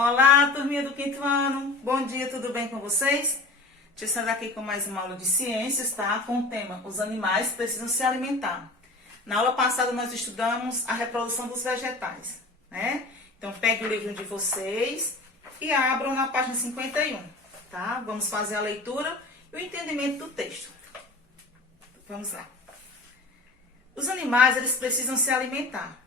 Olá, turminha do quinto ano. Bom dia, tudo bem com vocês? Estou aqui com mais uma aula de ciências, tá? Com o tema Os animais precisam se alimentar. Na aula passada nós estudamos a reprodução dos vegetais, né? Então pegue o livro de vocês e abram na página 51, tá? Vamos fazer a leitura e o entendimento do texto. Vamos lá. Os animais, eles precisam se alimentar.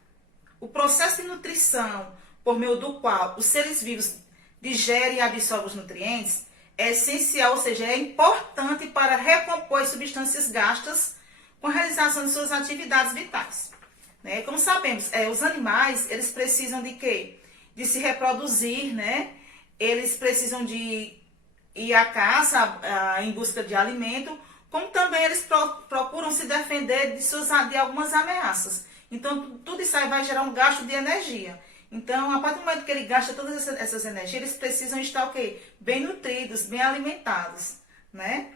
O processo de nutrição, por meio do qual os seres vivos digerem e absorvem os nutrientes, é essencial, ou seja, é importante para recompor as substâncias gastas com a realização de suas atividades vitais. Né? Como sabemos, os animais, eles precisam de quê? De se reproduzir, né? Eles precisam de ir à caça em busca de alimento, como também eles procuram se defender de algumas ameaças. Então, tudo isso aí vai gerar um gasto de energia. Então, a partir do momento que ele gasta todas essas energias, eles precisam estar o quê? Bem nutridos, bem alimentados, né?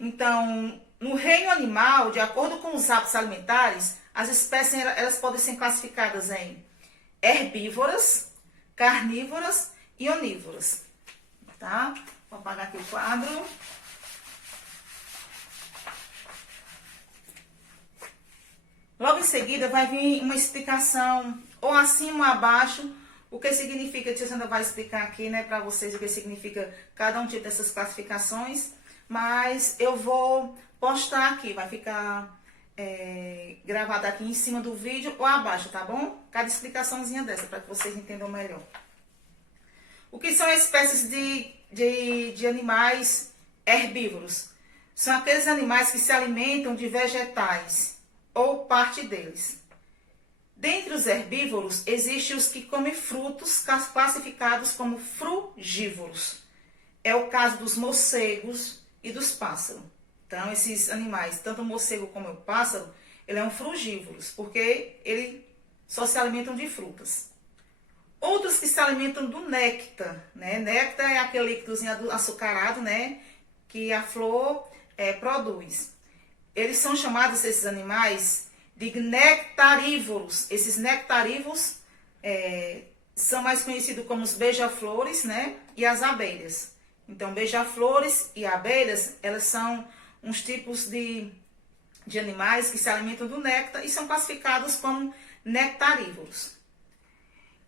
Então, no reino animal, de acordo com os hábitos alimentares, as espécies elas podem ser classificadas em herbívoras, carnívoras e onívoras, tá? Vou apagar aqui o quadro. Logo em seguida vai vir uma explicação, ou acima ou abaixo, o que significa, a tia Sandra vai explicar aqui, né, para vocês o que significa cada um tipo dessas classificações, mas eu vou postar aqui, vai ficar gravado aqui em cima do vídeo ou abaixo, tá bom? Cada explicaçãozinha dessa, para que vocês entendam melhor. O que são espécies de animais herbívoros? São aqueles animais que se alimentam de vegetais, ou parte deles. Dentre os herbívoros, existem os que comem frutos classificados como frugívoros. É o caso dos morcegos e dos pássaros. Então, esses animais, tanto o morcego como o pássaro, ele é um frugívoro, porque ele só se alimentam de frutas. Outros que se alimentam do néctar, né? Néctar é aquele líquidozinho açucarado, né? Que a flor produz. Eles são chamados, esses animais, de nectarívoros. Esses nectarívoros são mais conhecidos como os beija-flores, né? E as abelhas. Então, beija-flores e abelhas, elas são uns tipos de animais que se alimentam do néctar e são classificados como nectarívoros.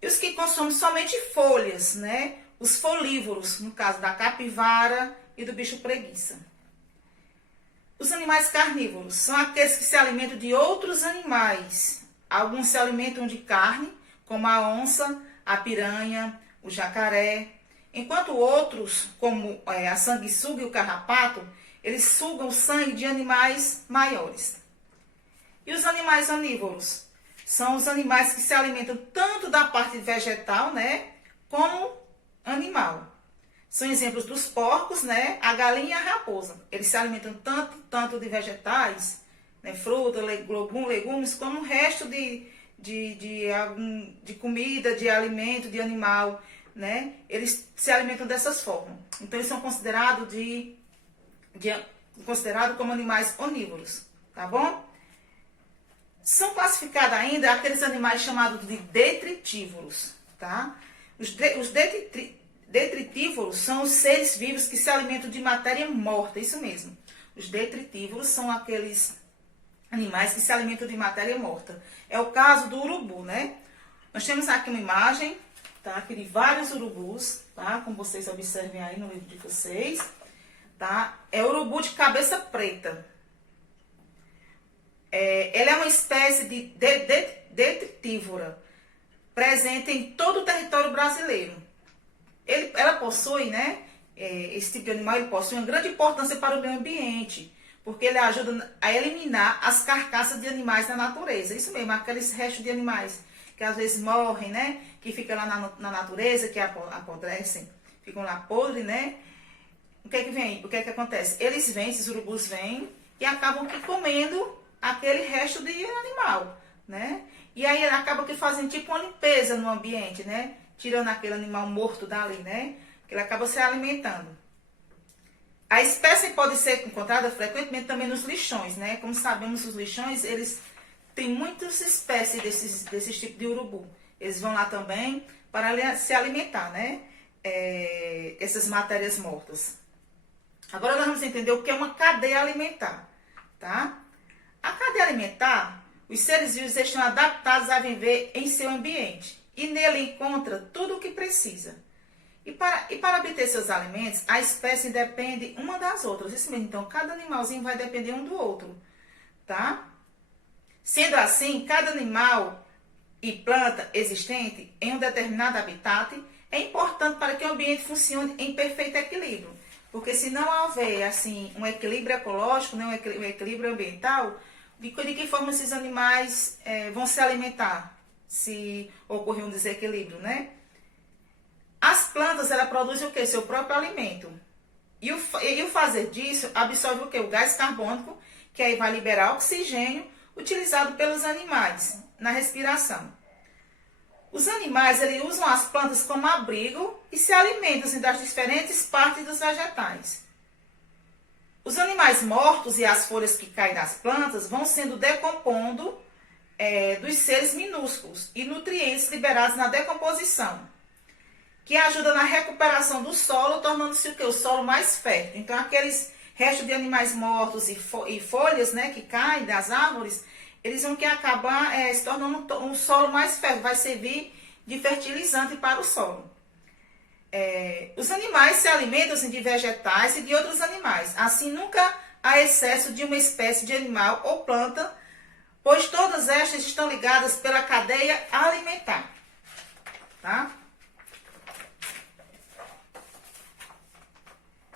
E os que consomem somente folhas, né? Os folívoros, no caso da capivara e do bicho preguiça. Os animais carnívoros são aqueles que se alimentam de outros animais. Alguns se alimentam de carne, como a onça, a piranha, o jacaré. Enquanto outros, como a sanguessuga e o carrapato, eles sugam o sangue de animais maiores. E os animais onívoros? São os animais que se alimentam tanto da parte vegetal, né, como animal. São exemplos dos porcos, né? A galinha e a raposa. Eles se alimentam tanto de vegetais, né? Fruta, legumes, como o resto de comida, de alimento, de animal, né? Eles se alimentam dessas formas. Então, eles são considerados como animais onívoros, tá bom? São classificados ainda aqueles animais chamados de detritívoros, tá? Os detritívoros são os seres vivos que se alimentam de matéria morta, isso mesmo. Os detritívoros são aqueles animais que se alimentam de matéria morta. É o caso do urubu, né? Nós temos aqui uma imagem, tá? Aqui de vários urubus, tá? Como vocês observem aí no livro de vocês, tá? É o urubu de cabeça preta. Ela é uma espécie de detritívora, presente em todo o território brasileiro. Ela possui, né, esse tipo de animal, ele possui uma grande importância para o meio ambiente, porque ele ajuda a eliminar as carcaças de animais na natureza. Isso mesmo, aqueles restos de animais que às vezes morrem, né, que ficam lá na natureza, que apodrecem, ficam lá podres, né. O que é que vem? O que é que acontece? Eles vêm, esses urubus vêm e acabam que comendo aquele resto de animal, né. E aí acabam que fazem tipo uma limpeza no ambiente, né, tirando aquele animal morto dali, né? Que ele acaba se alimentando. A espécie pode ser encontrada frequentemente também nos lixões, né? Como sabemos, os lixões, eles têm muitas espécies desses tipos de urubu. Eles vão lá também para se alimentar, né? essas matérias mortas. Agora nós vamos entender o que é uma cadeia alimentar, tá? A cadeia alimentar, os seres vivos estão adaptados a viver em seu ambiente e nele encontra tudo o que precisa. E para obter seus alimentos, a espécie depende uma das outras. Isso mesmo, então cada animalzinho vai depender um do outro, tá? Sendo assim, cada animal e planta existente em um determinado habitat é importante para que o ambiente funcione em perfeito equilíbrio. Porque se não houver assim, um equilíbrio ecológico, né, um equilíbrio ambiental, de que forma esses animais vão se alimentar se ocorrer um desequilíbrio, né? As plantas, ela produzem o quê? Seu próprio alimento. E o fazer disso absorve o quê? O gás carbônico, que aí vai liberar oxigênio, utilizado pelos animais na respiração. Os animais, eles usam as plantas como abrigo e se alimentam assim, das diferentes partes dos vegetais. Os animais mortos e as folhas que caem das plantas vão sendo decompondo dos seres minúsculos e nutrientes liberados na decomposição, que ajuda na recuperação do solo, tornando-se o solo mais fértil. Então, aqueles restos de animais mortos e folhas, né, que caem das árvores, eles vão acabar se tornando um solo mais fértil, vai servir de fertilizante para o solo. Os animais se alimentam assim, de vegetais e de outros animais. Assim, nunca há excesso de uma espécie de animal ou planta, pois todas estas estão ligadas pela cadeia alimentar. Tá?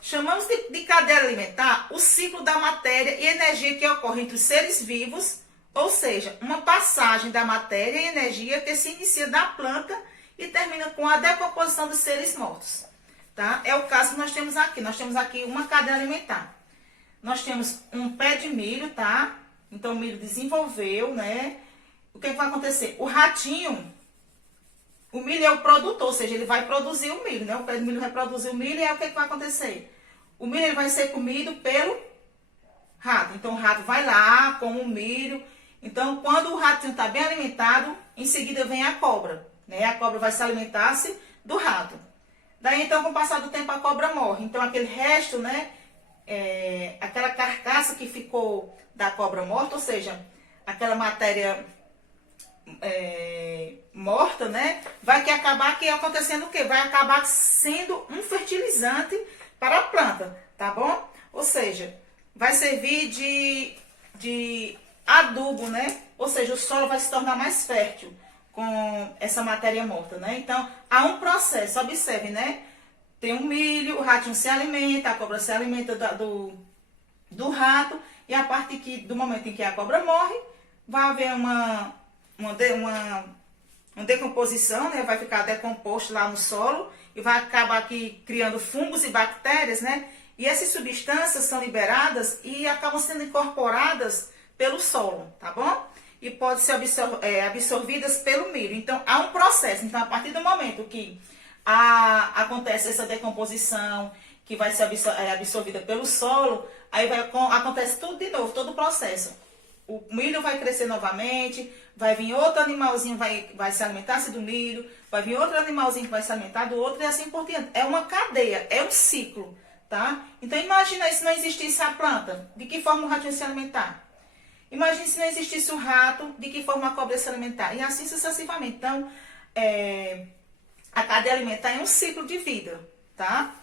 Chamamos de cadeia alimentar o ciclo da matéria e energia que ocorre entre os seres vivos, ou seja, uma passagem da matéria e energia que se inicia da planta e termina com a decomposição dos seres mortos. Tá? É o caso que nós temos aqui. Nós temos aqui uma cadeia alimentar. Nós temos um pé de milho, tá? Então o milho desenvolveu, né? O que vai acontecer? O ratinho, o milho é o produtor, ou seja, ele vai produzir o milho, né? O pé de milho vai produzir o milho e aí o que vai acontecer? O milho ele vai ser comido pelo rato. Então o rato vai lá, come o milho. Então quando o ratinho está bem alimentado, em seguida vem a cobra, né? A cobra vai se alimentar-se do rato. Daí então com o passar do tempo a cobra morre. Então aquele resto, né? Aquela carcaça que ficou da cobra morta, ou seja, aquela matéria morta, né? Vai acabar acontecendo o quê? Vai acabar sendo um fertilizante para a planta, tá bom? Ou seja, vai servir de adubo, né? Ou seja, o solo vai se tornar mais fértil com essa matéria morta, né? Então, há um processo, observe, né? Tem um milho, o ratinho se alimenta, a cobra se alimenta do rato, e a partir do momento em que a cobra morre, vai haver uma decomposição, né? Vai ficar decomposto lá no solo e vai acabar aqui criando fungos e bactérias, né? E essas substâncias são liberadas e acabam sendo incorporadas pelo solo, tá bom? E podem ser absorvidas pelo milho. Então, há um processo. Então, a partir do momento que acontece essa decomposição, que vai ser absorvida pelo solo, aí acontece tudo de novo, todo o processo. O milho vai crescer novamente, vai vir outro animalzinho, vai se alimentar-se do milho, vai vir outro animalzinho que vai se alimentar do outro e assim por diante. É uma cadeia, é um ciclo, tá? Então imagina se não existisse a planta, de que forma o rato ia se alimentar? Imagine se não existisse o rato, de que forma a cobra ia se alimentar? E assim sucessivamente. Então, a cadeia alimentar é um ciclo de vida, tá?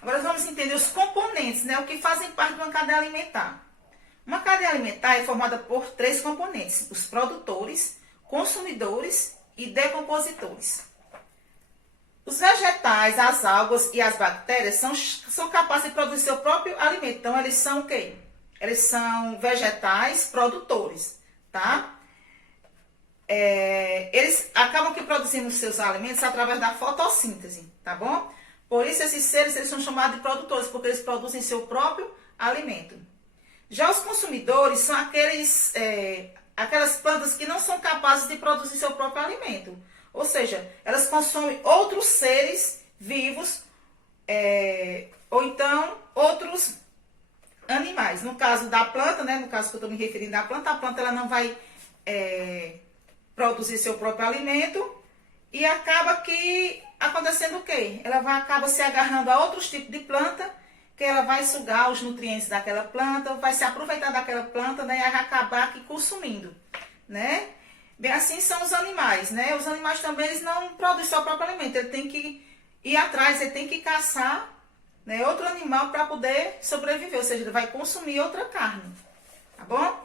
Agora vamos entender os componentes, né? O que fazem parte de uma cadeia alimentar. Uma cadeia alimentar é formada por 3 componentes: os produtores, consumidores e decompositores. Os vegetais, as algas e as bactérias são capazes de produzir seu próprio alimento. Então, eles são o quê? Eles são vegetais produtores, tá? Eles acabam que produzindo seus alimentos através da fotossíntese, tá bom? Por isso, esses seres eles são chamados de produtores, porque eles produzem seu próprio alimento. Já os consumidores são aquelas plantas que não são capazes de produzir seu próprio alimento. Ou seja, elas consomem outros seres vivos ou então outros animais. No caso da planta, né, no caso que eu estou me referindo à planta, a planta ela não vai produzir seu próprio alimento e acaba que acontecendo o quê? Ela acaba se agarrando a outros tipos de planta, que ela vai sugar os nutrientes daquela planta, vai se aproveitar daquela planta, né, e vai acabar aqui consumindo, né? Bem, assim são os animais, né? Os animais também eles não produzem só o próprio alimento, ele tem que ir atrás, ele tem que caçar, né, outro animal para poder sobreviver, ou seja, ele vai consumir outra carne, tá bom?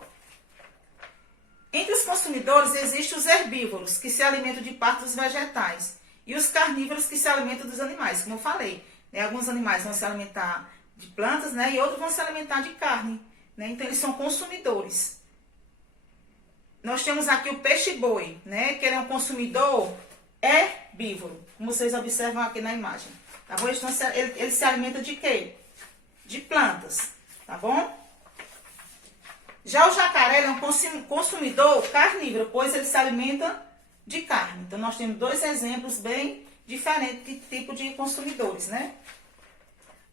Entre os consumidores existem os herbívoros, que se alimentam de partes dos vegetais, e os carnívoros, que se alimentam dos animais, como eu falei, né? Alguns animais vão se alimentar de plantas, né, e outros vão se alimentar de carne, né? Então eles são consumidores. Nós temos aqui o peixe-boi, né, que ele é um consumidor herbívoro, como vocês observam aqui na imagem, tá bom? Ele se alimenta de quê? De plantas, tá bom? Já o jacaré é um consumidor carnívoro, pois ele se alimenta de carne. Então, nós temos dois exemplos bem diferentes de tipo de consumidores, né?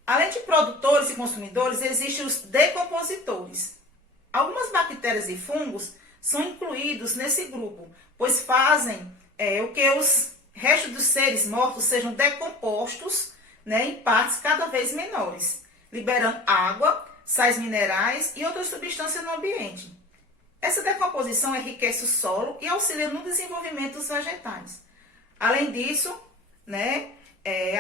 Além de produtores e consumidores, existem os decompositores. Algumas bactérias e fungos são incluídos nesse grupo, pois fazem o que os restos dos seres mortos sejam decompostos, né, em partes cada vez menores, liberando água, sais minerais e outras substâncias no ambiente. Essa decomposição enriquece o solo e auxilia no desenvolvimento dos vegetais. Além disso, né,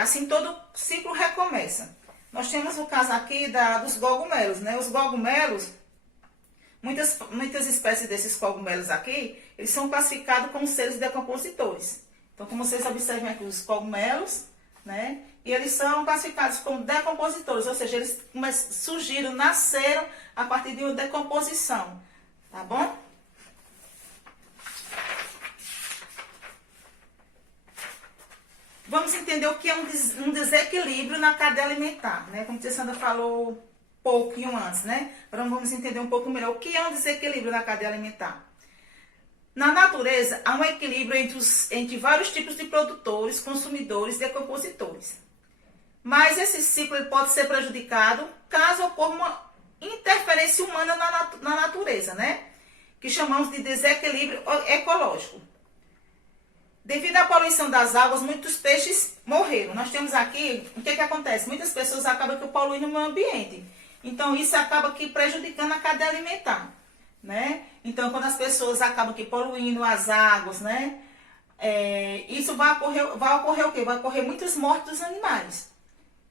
assim todo ciclo recomeça. Nós temos o caso aqui dos cogumelos, né? Os cogumelos, muitas espécies desses cogumelos aqui, eles são classificados como seres decompositores. Então, como vocês observam aqui, os cogumelos, né? E eles são classificados como decompositores, ou seja, eles surgiram, nasceram a partir de uma decomposição, tá bom? Vamos entender o que é um desequilíbrio na cadeia alimentar, né? Como a tia Sandra falou um pouquinho antes, né? Agora vamos entender um pouco melhor o que é um desequilíbrio na cadeia alimentar. Na natureza, há um equilíbrio entre vários tipos de produtores, consumidores e decompositores. Mas esse ciclo ele pode ser prejudicado caso ocorra uma interferência humana na natureza, né? Que chamamos de desequilíbrio ecológico. Devido à poluição das águas, muitos peixes morreram. Nós temos aqui, o que acontece? Muitas pessoas acabam que poluindo o meio ambiente. Então, isso acaba aqui prejudicando a cadeia alimentar, né? Então, quando as pessoas acabam aqui poluindo as águas, né? Isso vai ocorrer o quê? Vai ocorrer muitos mortes dos animais.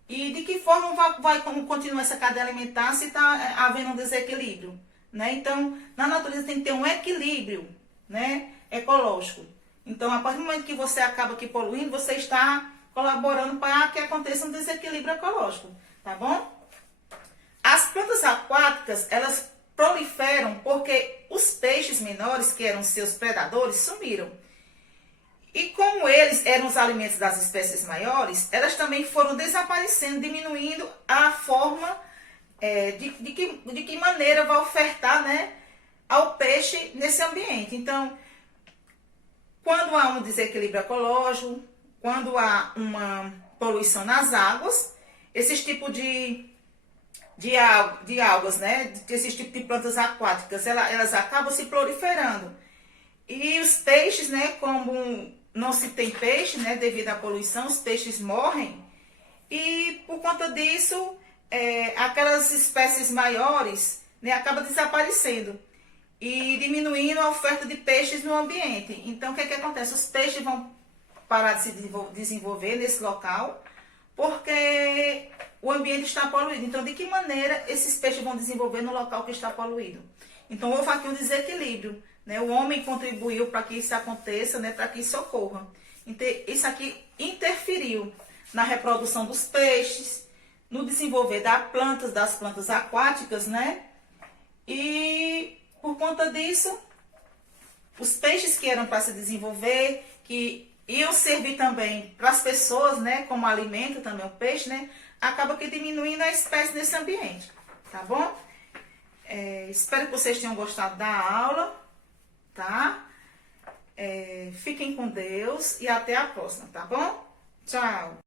E de que forma vai continuar essa cadeia alimentar se está havendo um desequilíbrio, né? Então, na natureza tem que ter um equilíbrio, né, ecológico. Então, a partir do momento que você acaba aqui poluindo, você está colaborando para que aconteça um desequilíbrio ecológico, tá bom? As plantas aquáticas, elas proliferam porque os peixes menores, que eram seus predadores, sumiram. E como eles eram os alimentos das espécies maiores, elas também foram desaparecendo, diminuindo a forma de que maneira vai ofertar, né, ao peixe nesse ambiente. Então, quando há um desequilíbrio ecológico, quando há uma poluição nas águas, esses tipos de algas, né, esses tipos de plantas aquáticas, elas acabam se proliferando. E os peixes, né, como não se tem peixe, né, devido à poluição, os peixes morrem. E por conta disso, aquelas espécies maiores, né, acabam desaparecendo e diminuindo a oferta de peixes no ambiente. Então, o que acontece? Os peixes vão parar de se desenvolver nesse local, porque o ambiente está poluído. Então, de que maneira esses peixes vão desenvolver no local que está poluído? Então, houve aqui um desequilíbrio, né? O homem contribuiu para que isso aconteça, né? Para que isso ocorra. Então, isso aqui interferiu na reprodução dos peixes, no desenvolver das plantas aquáticas, né? E por conta disso, os peixes que eram para se desenvolver, que iam servir também para as pessoas, né, como alimento também o peixe, né, acaba que diminuindo a espécie nesse ambiente, tá bom? Espero que vocês tenham gostado da aula, tá? Fiquem com Deus e até a próxima, tá bom? Tchau!